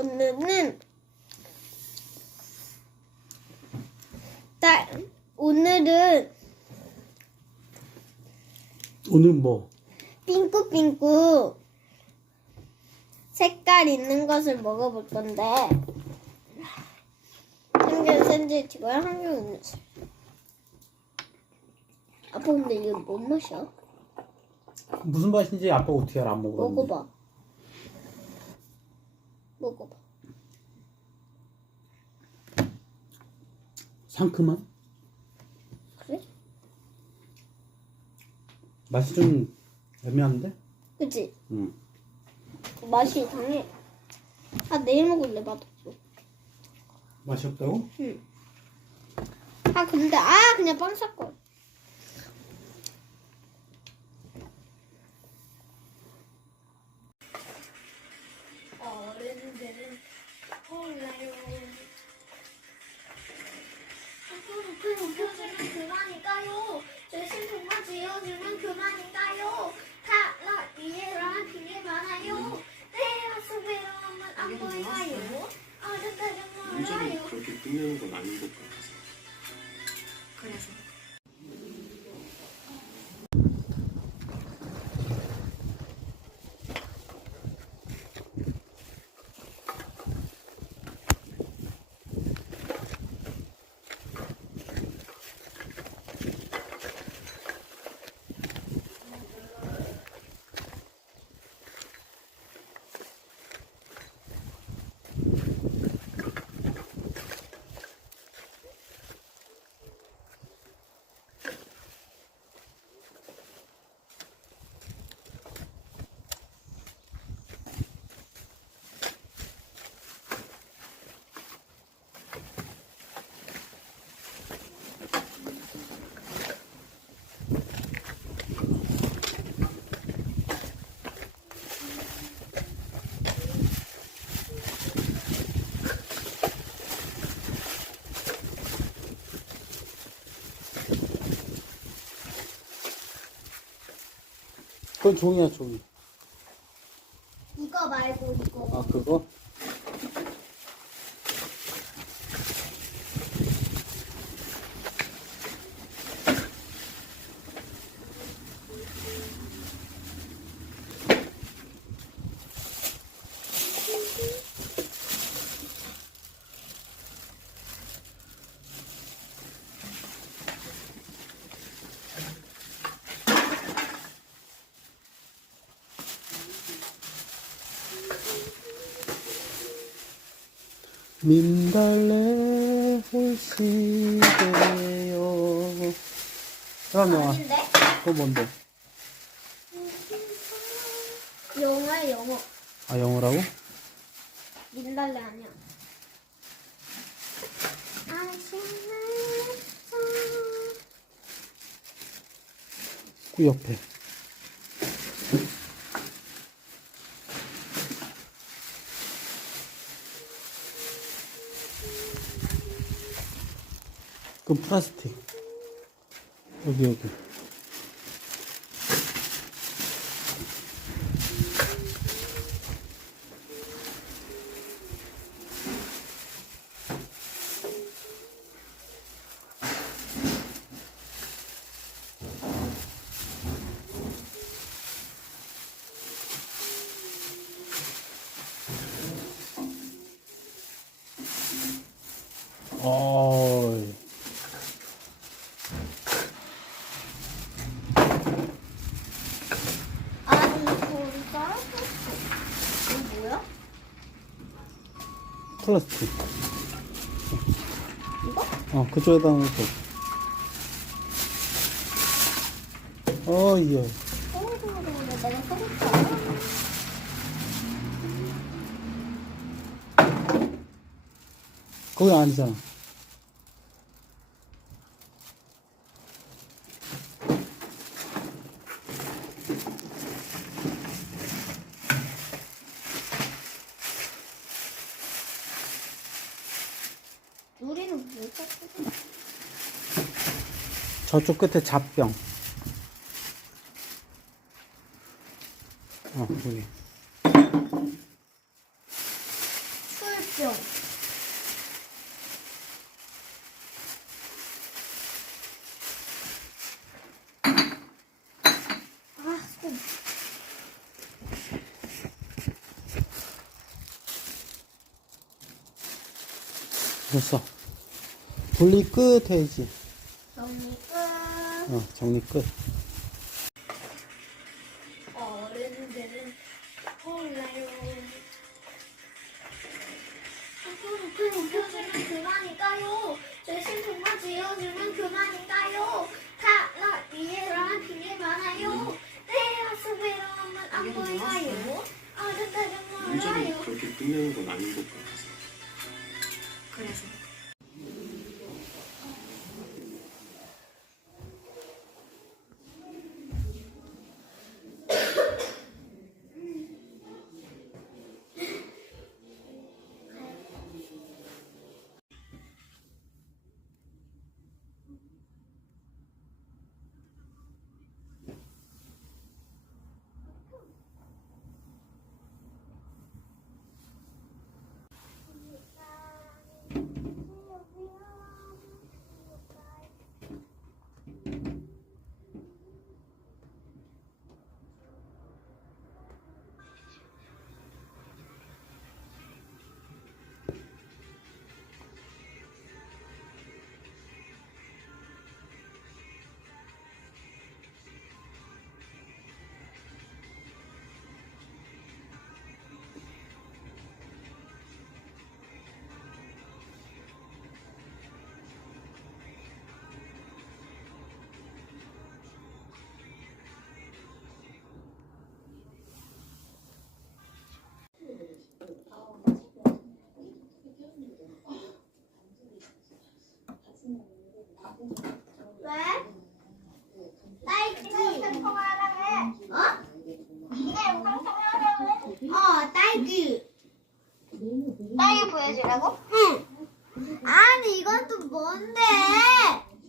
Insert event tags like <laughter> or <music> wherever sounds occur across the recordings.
오늘은 딸 오늘은 오늘 뭐? 핑크핑크 색깔 있는 것을 먹어볼 건데 한 개는 샌드위치고요 한 개는 음료수 아빠 근데 이거 뭔 맛이야? 무슨 맛인지 아빠 어떻게 알아? 안 먹어봤는데. 먹어봐 먹어봐 상큼한? 그래? 맛이 좀 애매한데? 그치? 응. 맛이 이상해 아 내일 먹을래 맛없어 맛이 없다고? 응. 아 근데 아 그냥 빵 샀걸 어른들은 몰라요 표주는 그만인가요? 대신 통과 지어주면 그만인가요? 탈락 이해랑 핑계 많아요. 내 모습으로만 안 보이나요? 완전히 몰라요. 그렇게 끝내는 건 아닌 것 그래서 그건 종이야 종이. 이거 말고 이거 아 그거? 민달래 홀씨게요. 그러면 아닌데? 그거 뭔데? 영어야 영어 아 영어라고? 민달래 아니야 그 옆에. 그 플라스틱. 여기 여기. 어이. 아니 이거 따뜻해 이거 뭐야? 플라스틱. 이거? 어, 그쪽에다 놓고. 어, 이거 내가 써볼까 않아? 거기 아니잖아. 뭐 썼어? 저쪽 끝에 잡병. 어, 여기. 됐어. 분리 끝 해야지. 정리 끝. 어, 정리 끝. 어른들은 몰라요.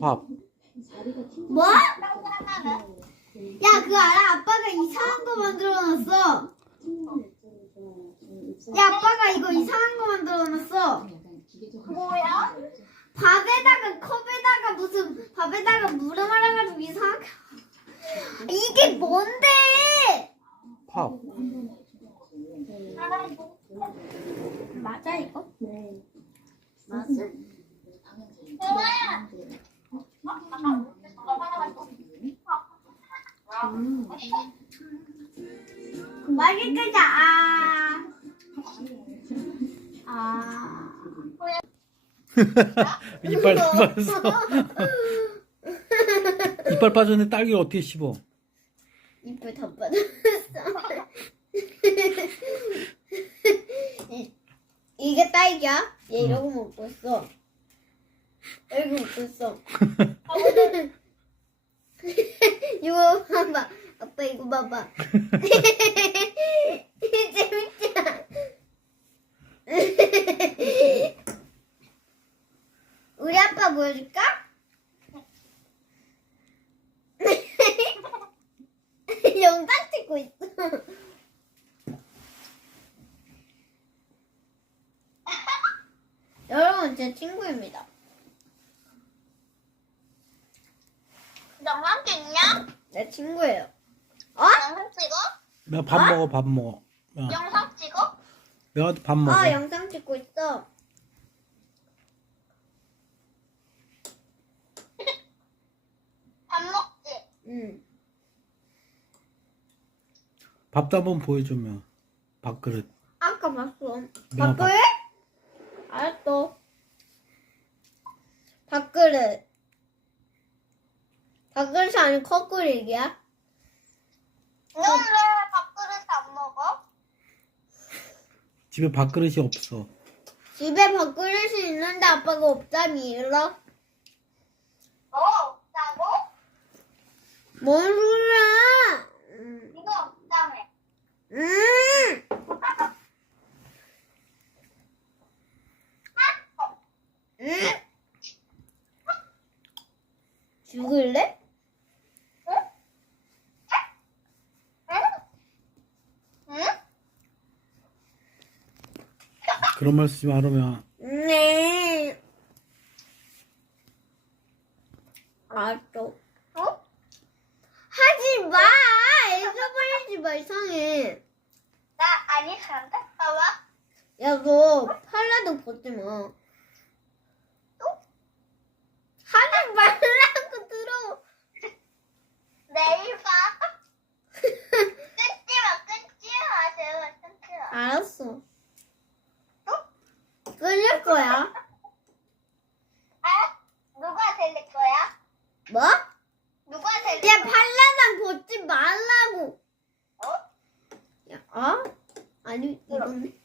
밥. 뭐? 야, 그거 알아? 아빠가 이상한 거 만들어 놨어. 야, 아빠가 이거 이상한 거 만들어 놨어. 뭐야? 밥에다가 컵에다가 무슨 밥에다가 물을 말아가지고 이상하게. 이게 뭔데? 밥. 맞아 이거? 맞아. 맛있겠다. 아. 아. <laughs> 이빨 다 빠졌어. 이빨 빠졌는데 딸기를 어떻게 씹어? 이빨 다 빠졌어. 이- <laughs> 이게 딸기야? 얘 이러고 먹고 있어. 이러고 먹고 있어. <laughs> 이거 봐봐. 아빠 이거 봐봐. <laughs> 재밌잖아. 우리 아빠 보여줄까? <laughs> 영상 찍고 있어. <laughs> 여러분 제 친구입니다. 영상 찍냐? 내 친구예요. 어? 영상 찍어? 내가 밥 먹어, 밥 먹어. 야, 영상 찍어? 내가 밥 먹어. 어 영상 찍고 있어. <laughs> 밥 먹지? 응. 밥도 한번 보여주면. 밥그릇. 아까 봤어. 내가 밥그릇? 알았어. 밥그릇. 밥그릇이 아닌 컵그릇이야? 넌 왜 밥그릇 안 먹어? 집에 밥그릇이 없어. 집에 밥그릇이 있는데 아빠가 없다니 일러? 어, 없다고? 뭔 소리야? 음. 이거 없다며. 음. 음. 죽을래? 응? 응? 그런 말 쓰지 말으면 네. 알았어. 어? 하지 마! 잊어버리지 마, 이상해. 나 아니 사는데? 봐봐. 야, 너 팔라도 벗지 마. 하지 말라고 들어. 내일 봐. 끊지 마, 끊지 마, 제발 끊지 마. 알았어. 끌릴 거야. 아? 누가 들릴 거야? 뭐? 누가 들릴 야, 거야? 팔라당 벗지 말라고. 어? 야, 어? 아